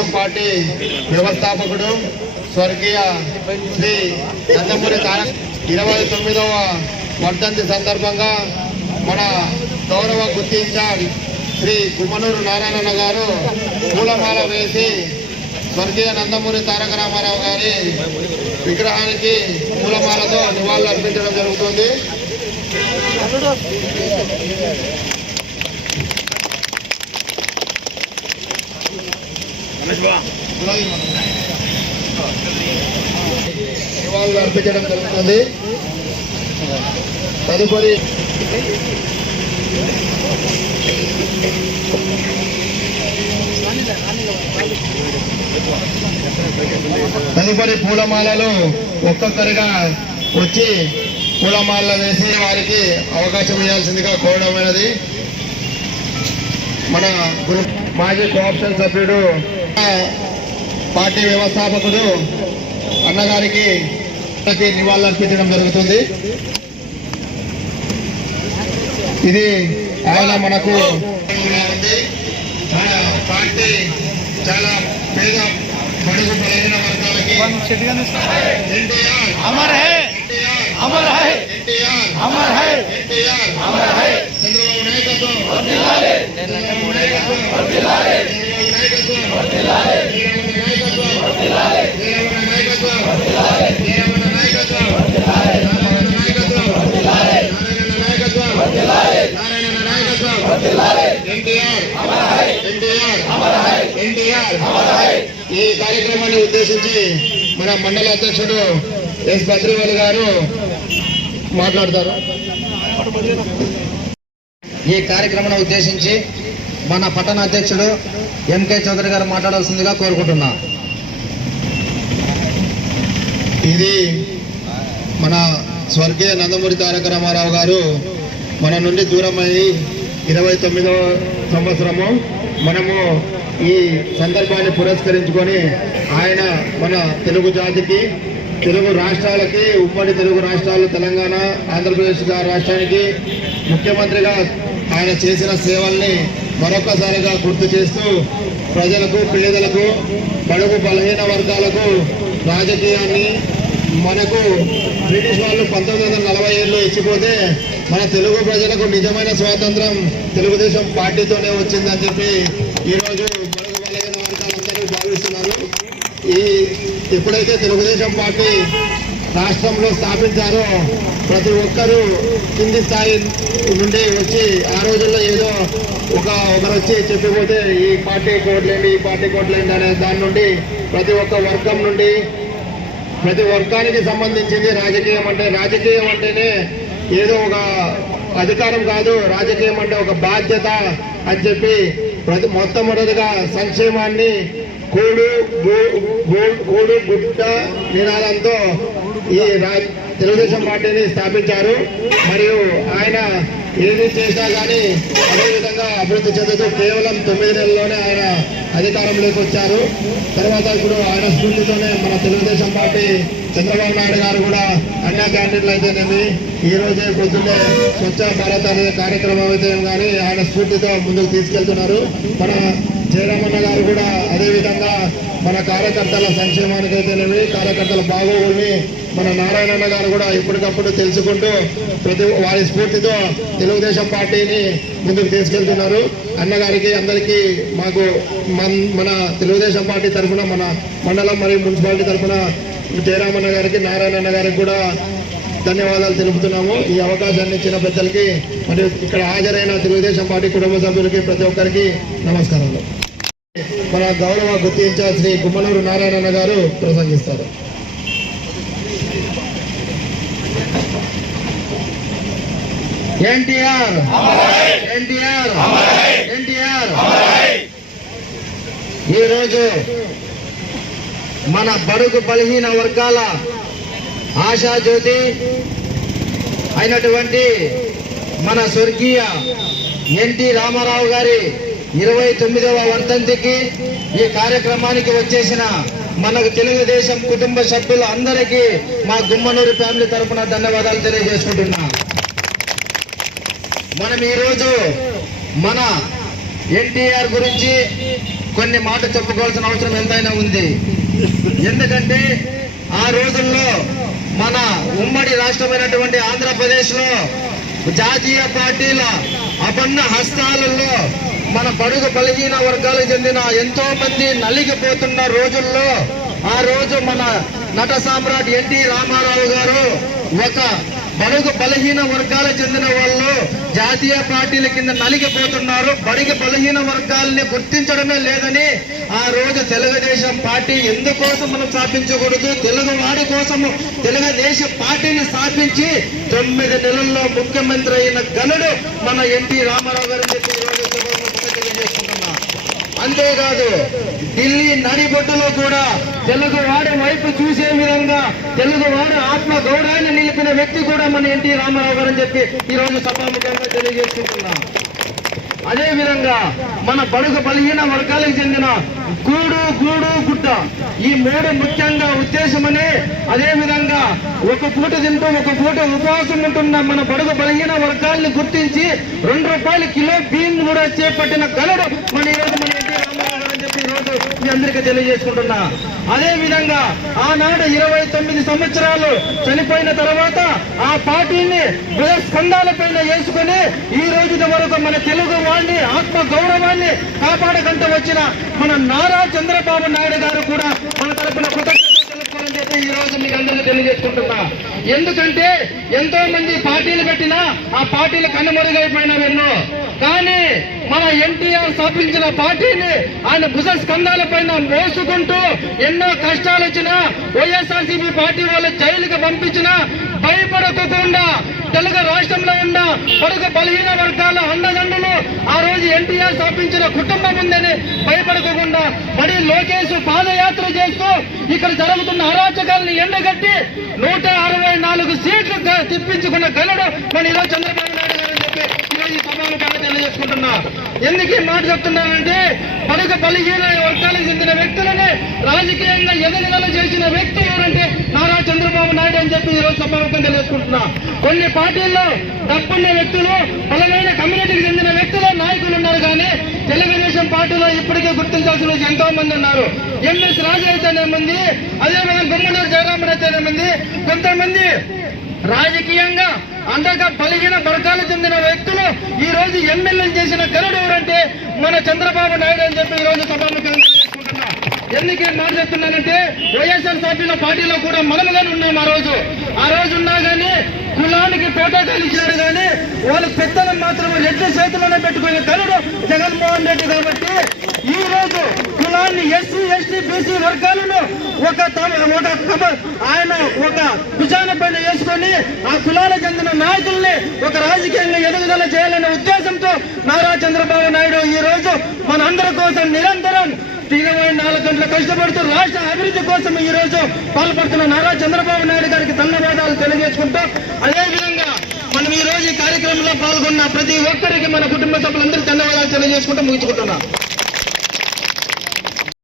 Telugu Desam party వ్యవస్థాపకుడు స్వర్గీయ శ్రీ నందమూరి తారక ఇరవై తొమ్మిదవ వర్ధంతి సందర్భంగా మన గౌరవ గుర్తి శ్రీ గుమ్మనూరు నారాయణ గారు పూలమాల వేసి స్వర్గీయ నందమూరి తారక రామారావు గారి విగ్రహానికి పూలమాలతో నివాళులు అర్పించడం జరుగుతుంది. నివాళులు అర్పించడం జరుగుతుంది. తదుపరి తదుపరి పూలమాలలు ఒక్కొక్కరిగా వచ్చి పూలమాల వేసి వారికి అవకాశం ఇవ్వాల్సిందిగా కోరడమైనది మన మాజీ కోఆప్షన్ సభ్యుడు పార్టీ వ్యవస్థాపకుడు అన్నగారికి నివాళులర్పించడం జరుగుతుంది. ఇది ఆయన మనకు పార్టీ చాలా పేద బడుగు వర్గాలకి అమర్ అమర్ ఈ కార్యక్రమాన్ని ఉద్దేశించి మన మండల అధ్యక్షుడు ఎస్ బద్రివల్ గారు మాట్లాడతారు. ఈ కార్యక్రమాన్ని ఉద్దేశించి మన పట్టణ అధ్యక్షుడు ఎంకే చౌదరి గారు మాట్లాడాల్సిందిగా కోరుకుంటున్నా. ఇది మన స్వర్గీయ నందమూరి తారక రామారావు గారు మన నుండి దూరమై ఇరవై తొమ్మిదవ సంవత్సరము మనము ఈ సందర్భాన్ని పురస్కరించుకొని ఆయన మన తెలుగు జాతికి తెలుగు రాష్ట్రాలకి ఉమ్మడి తెలుగు రాష్ట్రాలు తెలంగాణ ఆంధ్రప్రదేశ్ రాష్ట్రానికి ముఖ్యమంత్రిగా ఆయన చేసిన సేవల్ని మరొకసారిగా గుర్తు చేస్తూ ప్రజలకు పేదలకు బడుగు బలహీన వర్గాలకు రాజకీయాన్ని మనకు బ్రిటిష్ వాళ్ళు పంతొమ్మిది వందల నలభై ఏడులో ఇచ్చిపోతే మన తెలుగు ప్రజలకు నిజమైన స్వాతంత్రం తెలుగుదేశం పార్టీతోనే వచ్చిందని చెప్పి ఈరోజు బడుగు బలైన వర్గాలందరూ భావిస్తున్నారు. ఈ ఎప్పుడైతే తెలుగుదేశం పార్టీ రాష్ట్రంలో స్థాపించారో ప్రతి ఒక్కరూ కింది స్థాయి నుండి వచ్చి ఆ రోజుల్లో ఏదో ఒక ఒకరు వచ్చి చెప్పిపోతే ఈ పార్టీ కోట్లేండి ఈ పార్టీ కోట్లేండి అనే దాని నుండి ప్రతి ఒక్క వర్గం నుండి ప్రతి వర్గానికి సంబంధించింది రాజకీయం అంటే రాజకీయం అంటేనే ఏదో ఒక అధికారం కాదు రాజకీయం అంటే ఒక బాధ్యత అని చెప్పి ప్రతి మొట్టమొదటిగా సంక్షేమాన్ని కూడు కూడు గుట్ట నినాదంతో ఈ రా తెలుగుదేశం పార్టీని స్థాపించారు. మరియు ఆయన ఏది చేసినా కానీ అదేవిధంగా అభివృద్ధి చెందుతూ కేవలం తొమ్మిది నెలల్లోనే ఆయన అధికారంలోకి వచ్చారు. తర్వాత ఇప్పుడు ఆయన స్ఫూర్తితోనే మన తెలుగుదేశం పార్టీ చంద్రబాబు నాయుడు గారు కూడా అన్నా క్యాంటీన్లు అయితేనేమి ఈ రోజే పొద్దున్నే స్వచ్ఛ భారత్ అనే కార్యక్రమం అయితే కానీ ఆయన స్ఫూర్తితో ముందుకు తీసుకెళ్తున్నారు. మన జయరామన్న గారు కూడా అదేవిధంగా మన కార్యకర్తల సంక్షేమానికి అయితేనేమి కార్యకర్తల బాగోగుల్ని మన నారాయణన్న గారు కూడా ఎప్పటికప్పుడు తెలుసుకుంటూ ప్రతి వారి స్ఫూర్తితో తెలుగుదేశం పార్టీని ముందుకు తీసుకెళ్తున్నారు. అన్నగారికి అందరికీ మాకు మన తెలుగుదేశం పార్టీ తరఫున మన మండలం మరియు మున్సిపాలిటీ తరఫున జయరామన్న గారికి నారాయణన్న గారికి కూడా ధన్యవాదాలు తెలుపుతున్నాము. ఈ అవకాశాన్ని ఇచ్చిన పెద్దలకి మరియు ఇక్కడ హాజరైన తెలుగుదేశం పార్టీ కుటుంబ సభ్యులకి ప్రతి ఒక్కరికి నమస్కారాలు. మన గౌరవ గుర్తించారు ఇన్ఛార్జ్ శ్రీ గుమ్మనూరు నారాయణన్న గారు ప్రసంగిస్తారు. ఎన్టీఆర్! ఎన్టీఆర్! ఎన్టీఆర్! ఈరోజు మన బడుగు బలహీన వర్గాల ఆశాజ్యోతి అయినటువంటి మన స్వర్గీయ ఎన్టీ రామారావు గారి ఇరవై తొమ్మిదవ వర్ధంతికి ఈ కార్యక్రమానికి వచ్చేసిన మనకు తెలుగుదేశం కుటుంబ సభ్యులు అందరికీ మా గుమ్మనూరు ఫ్యామిలీ తరఫున ధన్యవాదాలు తెలియజేసుకుంటున్నా. మనం ఈరోజు మన ఎన్టీఆర్ గురించి కొన్ని మాటలు చెప్పుకోవాల్సిన అవసరం ఎంతైనా ఉంది. ఎందుకంటే ఆ రోజుల్లో మన ఉమ్మడి రాష్ట్రమైనటువంటి ఆంధ్రప్రదేశ్లో జాతీయ పార్టీల అపన్న హస్తాలలో మన బడుగు బలహీన వర్గాలకు చెందిన ఎంతో మంది నలిగిపోతున్న రోజుల్లో ఆ రోజు మన నట సామ్రాట్ ఎన్టీ రామారావు గారు ఒక బడుగు బలహీన వర్గాలకు చెందిన వాళ్ళు జాతీయ పార్టీల కింద నలిగిపోతున్నారు. బడుగు బలహీన వర్గాల్ని గుర్తించడమే లేదని ఆ రోజు తెలుగుదేశం పార్టీ ఎందుకోసం మనం స్థాపించకూడదు? తెలుగు వాడి కోసము తెలుగుదేశం పార్టీని స్థాపించి తొమ్మిది నెలల్లో ముఖ్యమంత్రి అయిన గనుడు మన ఎన్టీ రామారావు గారు చెప్పి ఈ రోజు సభాముఖంగా తెలియజేసుకుంటున్నా అంతేకాదు ఢిల్లీ నడిబొడ్డులో కూడా తెలుగు వాడి వైపు చూసే విధంగా తెలుగువాడి ఆత్మ గౌరవాన్ని నిలిపిన వ్యక్తి కూడా మన ఎన్టీ రామారావు గారు అని చెప్పి ఈ సభాముఖంగా తెలియజేసుకుంటున్నాం. అదే విధంగా మన బడుగు బలహీన వర్గాలకు చెందిన గూడు గూడు గుడ్డ ఈ మూడు ముఖ్యంగా ఉద్దేశమని అదే విధంగా ఒక పూట తింటూ ఒక పూట ఉపవాసం ఉంటున్న మన బడుగు బలహీన వర్గాల్ని గుర్తించి రెండు రూపాయల కిలో బియ్యం కూడా చేపట్టిన కలడు మన ఈరోజు మన ఎన్టీ రామారావు గారు అని చెప్పి ఈరోజు మీ అందరికీ తెలియజేసుకుంటున్నా. అదే విధంగా ఆనాడు ఇరవై తొమ్మిది సంవత్సరాలు చనిపోయిన తర్వాత ఆ పార్టీని స్కందాల పైన వేసుకుని ఈ రోజు వరకు మన తెలుగు వాడిని ఆత్మ గౌరవాన్ని కాపాడకంట వచ్చిన మన నారా చంద్రబాబు నాయుడు గారు కూడా మన తరపున కృతజ్ఞ ఈ రోజు మీకు అందరికీ తెలియజేసుకుంటున్నా. ఎందుకంటే ఎంతో మంది పార్టీలు పెట్టినా ఆ పార్టీలు కన్నుమరుగైపోయినా ఎన్నో కానీ మన ఎన్టీఆర్ స్థాపించిన పార్టీని ఆయన భుజ స్కంధాల పైన మోసుకుంటూ ఎన్నో కష్టాలు వచ్చినా వైఎస్ఆర్సీపీ పార్టీ వాళ్ళు జైలుకి పంపించినా భయపడకుండా తెలుగు రాష్ట్రంలో ఉన్న పొరుగు బలహీన వర్గాల అండదండలు ఎన్టీఆర్ స్థాపించిన కుటుంబం ఉందని భయపడకుండా మరి లోకేష్ పాదయాత్ర చేస్తూ ఇక్కడ జరుగుతున్న అరాచకాలను ఎండగట్టి నూట అరవై నాలుగు సీట్లు తెప్పించుకున్న గనుడు మన ఈరోజు చంద్రబాబు నాయుడు గారు చెప్పి ఈరోజు ఈ సభాముఖంగా తెలియజేసుకుంటున్నా. ఎందుకు ఈ మాట చెప్తున్నానంటే పలుక బలహీన వర్గాలకు చెందిన వ్యక్తులని రాజకీయంగా ఎదుగుదల చేసిన వ్యక్తి ఎవరంటే నారా చంద్రబాబు నాయుడు అని చెప్పి ఈ రోజు సభాముఖం తెలియజేసుకుంటున్నా. కొన్ని పార్టీల్లో డబ్బున్న వ్యక్తులు బలమైన కమ్యూనిటీకి చెందిన వ్యక్తులు నాయకులు ఉన్నారు కానీ తెలుగుదేశం పార్టీలో ఇప్పటికే గుర్తించాల్సిన ఎంతో మంది ఉన్నారు. ఎంఎస్ రాజు అయితేనేముంది అదేవిధంగా గుమ్మనూరు జయరామన్ అయితేనేముంది కొంతమంది రాజకీయంగా అంతగా బలహీన వర్గాలు చెందిన వ్యక్తులు ఈ రోజు ఎమ్మెల్యేలు చేసిన గరుడు ఎవరంటే మన చంద్రబాబు నాయుడు అని చెప్పి ఈ రోజు సభాముఖంగా తెలియజేసుకుంటున్నా ఎందుకు మాట చెప్తున్నానంటే వైఎస్ఆర్ పార్టీలో పార్టీలో కూడా మనముగానే ఉన్నాం ఆ రోజు. ఆ రోజు ఉన్నా గానీ కులానికి పోటాకాలు ఇచ్చినారు కానీ వాళ్ళ పెద్దలను మాత్రం రెడ్డి చేతిలోనే పెట్టుకునే కలుడు జగన్మోహన్ రెడ్డి కాబట్టి ఈ రోజు కులాన్ని ఎస్సీ ఎస్టీ బీసీ వర్గాలను ఒక తమ- ఒక ఆయన ఒక భుజాన పైన వేసుకొని ఆ కులాలకు చెందిన నాయకుల్ని ఒక రాజకీయంగా ఎదుగుదల చేయాలనే ఉద్దేశంతో నారా చంద్రబాబు నాయుడు ఈ రోజు మనందరి కోసం నిరంతరం ఇరవై నాలుగు గంటలు కష్టపడుతూ రాష్ట్ర అభివృద్ధి కోసం ఈ రోజు పాల్పడుతున్న నారా చంద్రబాబు నాయుడు గారికి ధన్యవాదాలు తెలియజేసుకుంటూ అదే విధంగా మనం ఈ రోజు ఈ కార్యక్రమంలో పాల్గొన్న ప్రతి ఒక్కరికి మన కుటుంబ సభ్యులందరూ ధన్యవాదాలు తెలియజేసుకుంటూ ముగించుకుంటున్నాం.